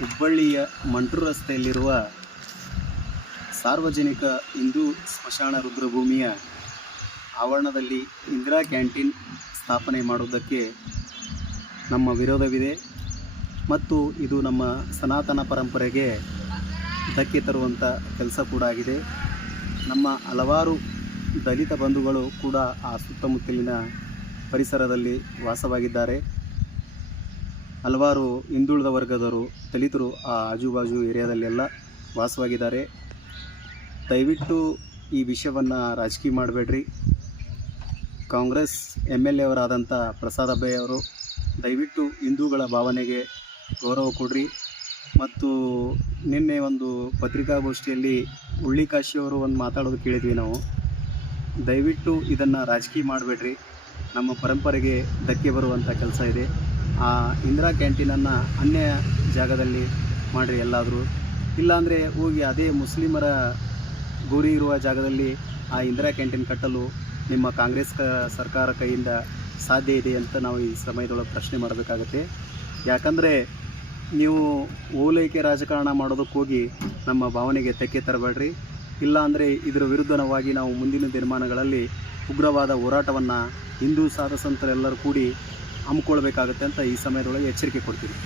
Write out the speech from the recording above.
ಹುಬ್ಬಳ್ಳಿಯ ಮಂಟ್ರು ರಸ್ತೆಯಲ್ಲಿರುವ ಸಾರ್ವಜನಿಕ ಹಿಂದೂ ಸ್ಮಶಾನ ರುದ್ರಭೂಮಿಯ ಆವರಣದಲ್ಲಿ ಇಂದಿರಾ ಕ್ಯಾಂಟೀನ್ ಸ್ಥಾಪನೆ ಮಾಡುವುದಕ್ಕೆ ನಮ್ಮ ವಿರೋಧವಿದೆ ಮತ್ತು ಇದು ನಮ್ಮ ಸನಾತನ ಪರಂಪರೆಗೆ ಧಕ್ಕೆ ತರುವಂಥ ಕೆಲಸ ಕೂಡ ಆಗಿದೆ. ನಮ್ಮ ಹಲವಾರು ದಲಿತ ಬಂಧುಗಳು ಕೂಡ ಆ ಸುತ್ತಮುತ್ತಲಿನ ಪರಿಸರದಲ್ಲಿ ವಾಸವಾಗಿದ್ದಾರೆ. ಹಲವಾರು ಹಿಂದುಳಿದ ವರ್ಗದವರು ದಲಿತರು ಆ ಆಜುಬಾಜು ಏರಿಯಾದಲ್ಲೆಲ್ಲ ವಾಸವಾಗಿದ್ದಾರೆ. ದಯವಿಟ್ಟು ಈ ವಿಷಯವನ್ನು ರಾಜಕೀಯ ಮಾಡಬೇಡ್ರಿ. ಕಾಂಗ್ರೆಸ್ MLA ಅವರಾದಂಥ ಪ್ರಸಾದ್ ಅಬ್ಬೆ ಅವರು ದಯವಿಟ್ಟು ಹಿಂದೂಗಳ ಭಾವನೆಗೆ ಗೌರವ ಕೊಡ್ರಿ. ಮತ್ತು ನಿನ್ನೆ ಒಂದು ಪತ್ರಿಕಾಗೋಷ್ಠಿಯಲ್ಲಿ ಉಳ್ಳಿಕಾಶಿಯವರು ಒಂದು ಮಾತಾಡೋದು ಕೇಳಿದ್ವಿ ನಾವು. ದಯವಿಟ್ಟು ಇದನ್ನು ರಾಜಕೀಯ ಮಾಡಬೇಡ್ರಿ. ನಮ್ಮ ಪರಂಪರೆಗೆ ಧಕ್ಕೆ ಬರುವಂಥ ಕೆಲಸ ಇದೆ. ಆ ಇಂದಿರಾ ಕ್ಯಾಂಟೀನನ್ನು ಅನ್ಯ ಜಾಗದಲ್ಲಿ ಮಾಡಿರಿ ಎಲ್ಲಾದರೂ. ಇಲ್ಲಾಂದರೆ ಹೋಗಿ ಅದೇ ಮುಸ್ಲಿಮರ ಗುರಿ ಇರುವ ಜಾಗದಲ್ಲಿ ಆ ಇಂದಿರಾ ಕ್ಯಾಂಟೀನ್ ಕಟ್ಟಲು ನಿಮ್ಮ ಕಾಂಗ್ರೆಸ್ ಸರ್ಕಾರ ಕೈಯಿಂದ ಸಾಧ್ಯ ಇದೆ ಅಂತ ನಾವು ಈ ಸಮಯದೊಳಗೆ ಪ್ರಶ್ನೆ ಮಾಡಬೇಕಾಗತ್ತೆ. ಯಾಕಂದರೆ ನೀವು ಓಲೈಕೆ ರಾಜಕಾರಣ ಮಾಡೋದಕ್ಕೆ ಹೋಗಿ ನಮ್ಮ ಭಾವನೆಗೆ ಧಕ್ಕೆ ತರಬೇಡ್ರಿ. ಇಲ್ಲಾಂದರೆ ಇದರ ವಿರುದ್ಧವಾಗಿ ನಾವು ಮುಂದಿನ ದಿನಮಾನಗಳಲ್ಲಿ ಉಗ್ರವಾದ ಹೋರಾಟವನ್ನು ಹಿಂದೂ ಸಾಧು ಸಂತರೆಲ್ಲರೂ ಕೂಡಿ ಹಮ್ಮಿಕೊಳ್ಬೇಕಾಗತ್ತೆ ಅಂತ ಈ ಸಮಯದೊಳಗೆ ಎಚ್ಚರಿಕೆ ಕೊಡ್ತೀವಿ.